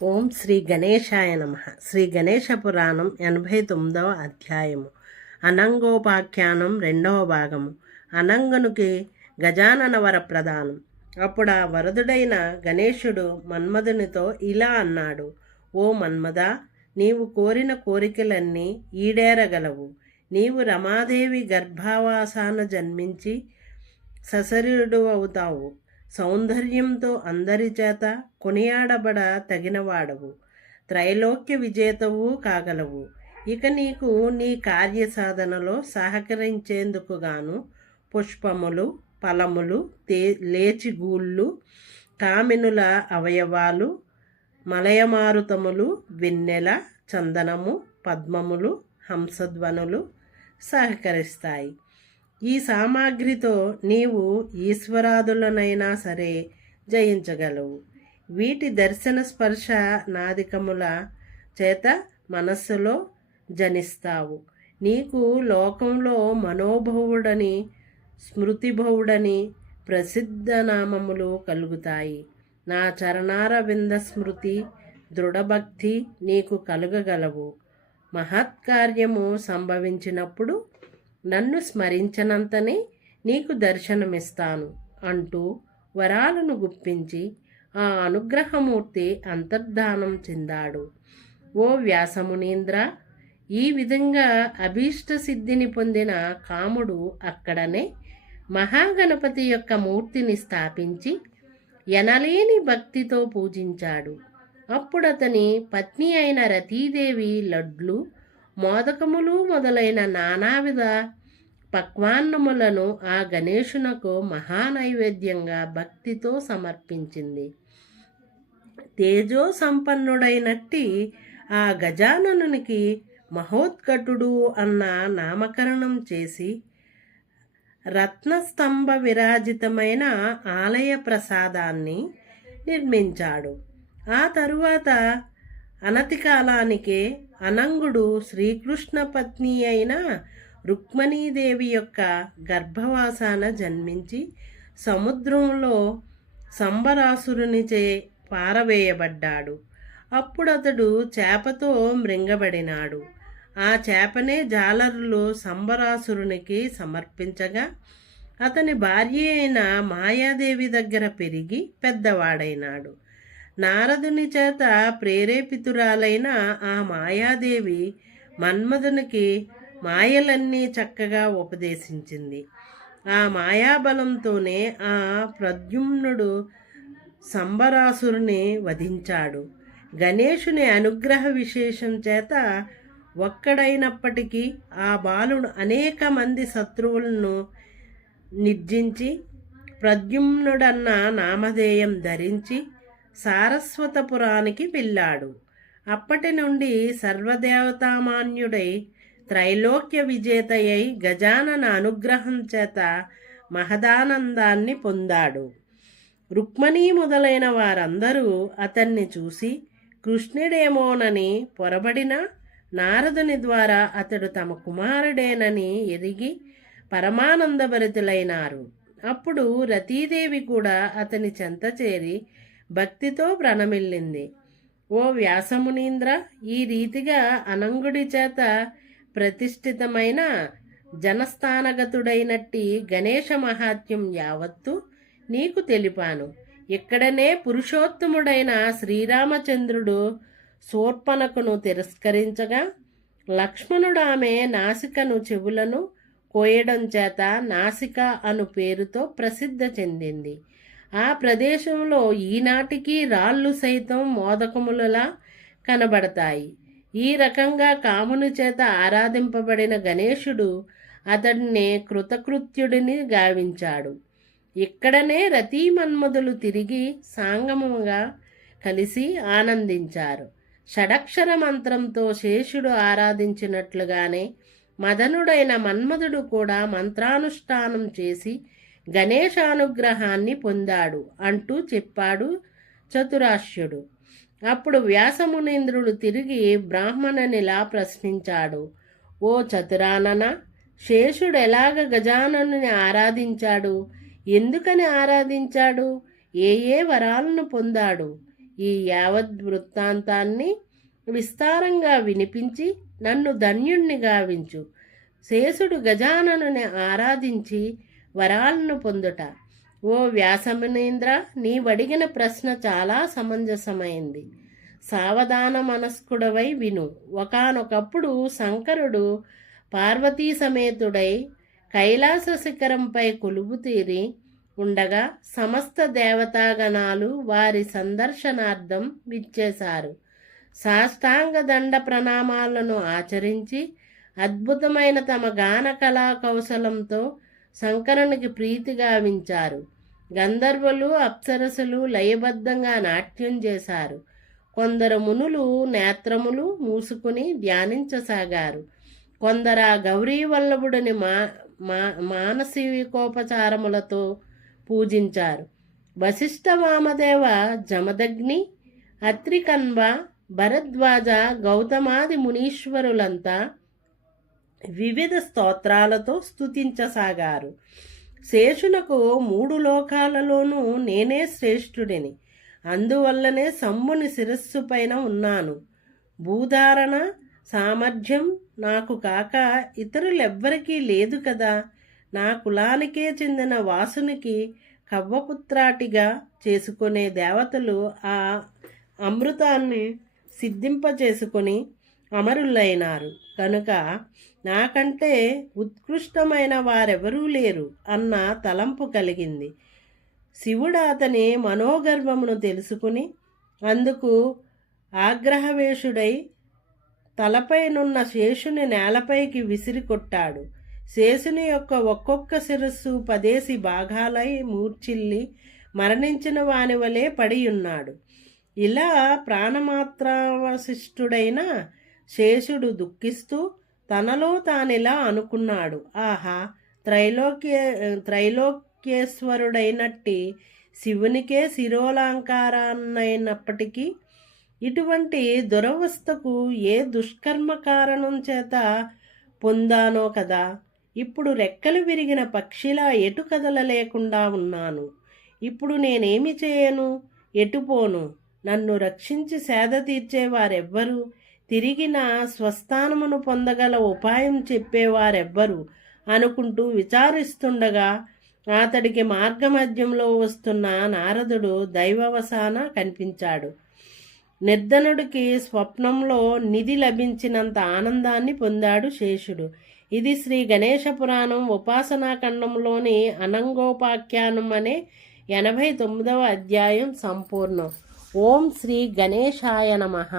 ఓం శ్రీ గణేశాయ నమ. శ్రీ గణేశ పురాణం 89వ అధ్యాయము. అనంగోపాఖ్యానం 2వ భాగము. అనంగనుకి గజానన వర ప్రదానం. అప్పుడు ఆ వరదుడైన గణేశుడు మన్మధునితో ఇలా అన్నాడు: ఓ మన్మథ, నీవు కోరిన కోరికలన్నీ ఈడేరగలవు. నీవు రమాదేవి గర్భావాసాన జన్మించి సశరీరుడు అవుతావు. సౌందర్యంతో అందరి చేత కొనియాడబడ తగినవాడవు. త్రైలోక్య విజేతవు కాగలవు. ఇక నీకు నీ కార్యసాధనలో సహకరించేందుకు గాను పుష్పములు, ఫలములు, లేచిగూళ్ళు, కామినుల అవయవాలు, మలయమారుతములు, వెన్నెల, చందనము, పద్మములు, హంసధ్వనులు సహకరిస్తాయి. ఈ సామాగ్రితో నీవు ఈశ్వరాదులనైనా సరే జయించగలవు. వీటి దర్శన స్పర్శ నాదికముల చేత మనస్సులో జనిస్తావు. నీకు లోకంలో మనోభవుడని, స్మృతిభవుడని ప్రసిద్ధ నామములు కలుగుతాయి. నా చరణారవింద స్మృతి, దృఢభక్తి నీకు కలుగగలవు. మహత్కార్యము సంభవించినప్పుడు నన్ను స్మరించనంతనే నీకు దర్శనమిస్తాను అంటూ వరాలను గుప్పించి ఆ అనుగ్రహమూర్తి అంతర్ధానం చెందాడు. ఓ వ్యాసమునీంద్ర, ఈ విధంగా అభీష్ట సిద్ధిని పొందిన కాముడు అక్కడనే మహాగణపతి యొక్క మూర్తిని స్థాపించి ఎనలేని భక్తితో పూజించాడు. అప్పుడతని పత్ని అయిన రతీదేవి లడ్లు, మోదకములు మొదలైన నానావిధ పక్వాన్నములను ఆ గణేశునకు మహానైవేద్యంగా భక్తితో సమర్పించింది. తేజో సంపన్నుడైనట్టి ఆ గజాననునికి మహోత్కటుడు అన్న నామకరణం చేసి రత్నస్తంభ విరాజితమైన ఆలయ ప్రసాదాన్ని నిర్మించాడు. ఆ తరువాత అనతి కాలానికే అనంగుడు శ్రీకృష్ణ పత్ని అయిన రుక్మిణీదేవి యొక్క గర్భవాసాన జన్మించి సముద్రంలో సంబరాసురునిచే పారవేయబడ్డాడు. అప్పుడతడు చేపతో మృంగబడినాడు. ఆ చేపనే జాలరులు సంబరాసురునికి సమర్పించగా అతని భార్య అయిన మాయాదేవి దగ్గర పెరిగి పెద్దవాడైనాడు. నారదుని చేత ప్రేరేపితురాలైన ఆ మాయాదేవి మన్మధునికి మాయలన్నీ చక్కగా ఉపదేశించింది. ఆ మాయాబలంతోనే ఆ ప్రద్యుమ్నుడు సంబరాసురుని వధించాడు. గణేశుని అనుగ్రహ విశేషం చేత ఒక్కడైనప్పటికీ ఆ బాలుడు అనేక మంది శత్రువులను నిర్జించి ప్రద్యుమ్నుడన్న నామధేయం ధరించి సారస్వతపురానికి వెళ్ళాడు. అప్పటి నుండి సర్వదేవతామాన్యుడై త్రైలోక్య విజేతయై గజానన అనుగ్రహం చేత మహదానందాన్ని పొందాడు. రుక్మిణి మొదలైన వారందరూ అతన్ని చూసి కృష్ణుడేమోనని పొరబడిన నారదుని ద్వారా అతడు తమ కుమారుడేనని ఎరిగి పరమానందభరితులైనారు. అప్పుడు రతీదేవి కూడా అతని చెంత చేరి భక్తితో ప్రణమిల్లింది. ఓ వ్యాసమునీంద్ర, ఈ రీతిగా అనంగుడి చేత ప్రతిష్ఠితమైన జనస్థానగతుడైనట్టి గణేశ మహాత్మ్యం యావత్తు నీకు తెలిపాను. ఇక్కడనే పురుషోత్తముడైన శ్రీరామచంద్రుడు శూర్పణఖను తిరస్కరించగా లక్ష్మణుడు ఆమె నాసికను, చెవులను కోయడం చేత నాసిక అను పేరుతో ప్రసిద్ధి చెందింది. ఆ ప్రదేశంలో ఈనాటికి రాళ్ళు సైతం మోదకములలా కనబడతాయి. ఈ రకంగా కాముని చేత ఆరాధింపబడిన గణేశుడు అతడిని కృతకృత్యుడిని గావించాడు. ఇక్కడనే రతీమన్మధులు తిరిగి సాంగముగా కలిసి ఆనందించారు. షడక్షర మంత్రంతో శేషుడు ఆరాధించినట్లుగానే మదనుడైన మన్మధుడు కూడా మంత్రానుష్ఠానం చేసి గణేశానుగ్రహాన్ని పొందాడు అంటూ చెప్పాడు చతురాశ్యుడు. అప్పుడు వ్యాసమునీంద్రుడు తిరిగి బ్రాహ్మణునిలా ప్రశ్నించాడు: ఓ చతురానన, శేషుడు ఎలాగ గజాననుని ఆరాధించాడు? ఎందుకని ఆరాధించాడు? ఏ వరాలను పొందాడు? ఈ యావద్ వృత్తాంతాన్ని విస్తారంగా వినిపించి నన్ను ధన్యుణ్ణి గావించు. శేషుడు గజాననుని ఆరాధించి వరాలను పొందుట. ఓ వ్యాసమునీంద్ర, నీవడిగిన ప్రశ్న చాలా సమంజసమైంది. సావధాన మనస్కుడవై విను. ఒకానొకప్పుడు శంకరుడు పార్వతీ సమేతుడై కైలాస శిఖరంపై కొలువుతీరి ఉండగా సమస్త దేవతాగణాలు వారి సందర్శనార్థం విచ్చేశారు. సాష్టాంగ దండ ప్రణామాలను ఆచరించి అద్భుతమైన తమ గాన కళా కౌశలంతో శంకరునికి ప్రీతి గావించారు. గంధర్వులు అప్సరసులు లయబద్ధంగా నాట్యం చేశారు. కొందరు మునులు నేత్రములు మూసుకుని ధ్యానించసాగారు. కొందరు గౌరీ వల్లభుడిని మానసికోపచారములతో పూజించారు. వశిష్ఠ వామదేవ జమదగ్ని అత్రికన్వ భరద్వాజ గౌతమాది మునీశ్వరులంతా వివిధ స్తోత్రాలతో స్తుతించసాగారు. శేషునకు 3 లోకాలలోనూ నేనే శ్రేష్ఠుడిని, అందువల్లనే శంభుని శిరస్సు పైన ఉన్నాను. భూధారణ సామర్థ్యం నాకు కాక ఇతరులెవ్వరికీ లేదు కదా. నా కులానికే చెందిన వాసునికి కవ్వపుత్రాటిగా చేసుకునే దేవతలు ఆ అమృతాన్ని సిద్ధింపచేసుకొని అమరులైనారు కనుక నాకంటే ఉత్కృష్టమైన వారెవరూ లేరు అన్న తలంపు కలిగింది. శివుడు అతని మనోగర్భమును తెలుసుకుని అందుకు ఆగ్రహవేశుడై తలపైనున్న శేషుని నేలపైకి విసిరి కొట్టాడు. శేషుని యొక్క ఒక్కొక్క శిరస్సు 10 భాగాలై మూర్ఛిల్లి మరణించిన వాని వలె పడియున్నాడు. ఇలా ప్రాణమాత్రావశిష్టుడైన శేషుడు దుఃఖిస్తూ తనలో తానిలా అనుకున్నాడు, ఆహా, త్రైలోక్యేశ్వరుడైనట్టి శివునికే శిరోలంకారాన్నైనప్పటికీ ఇటువంటి దురవస్థకు ఏ దుష్కర్మ కారణం చేత పొందానో కదా. ఇప్పుడు రెక్కలు విరిగిన పక్షిలా ఎటు కదలలేకుండా ఉన్నాను. ఇప్పుడు నేనేమి చేయను, ఎటుపోను? నన్ను రక్షించి సేద తీర్చేవారెవ్వరు? తిరిగి నా స్వస్థానమును పొందగల ఉపాయం చెప్పేవారెవ్వరు అనుకుంటూ విచారిస్తుండగా అతడికి మార్గమధ్యంలో వస్తున్న నారదుడు దైవవశాన కనిపించాడు. నిర్ధనుడికి స్వప్నంలో నిధి లభించినంత ఆనందాన్ని పొందాడు శేషుడు. ఇది శ్రీ గణేశ పురాణం ఉపాసనాఖండంలోని అనంగోపాఖ్యానం అనే 89వ అధ్యాయం సంపూర్ణం. ఓం శ్రీ గణేశాయ నమః.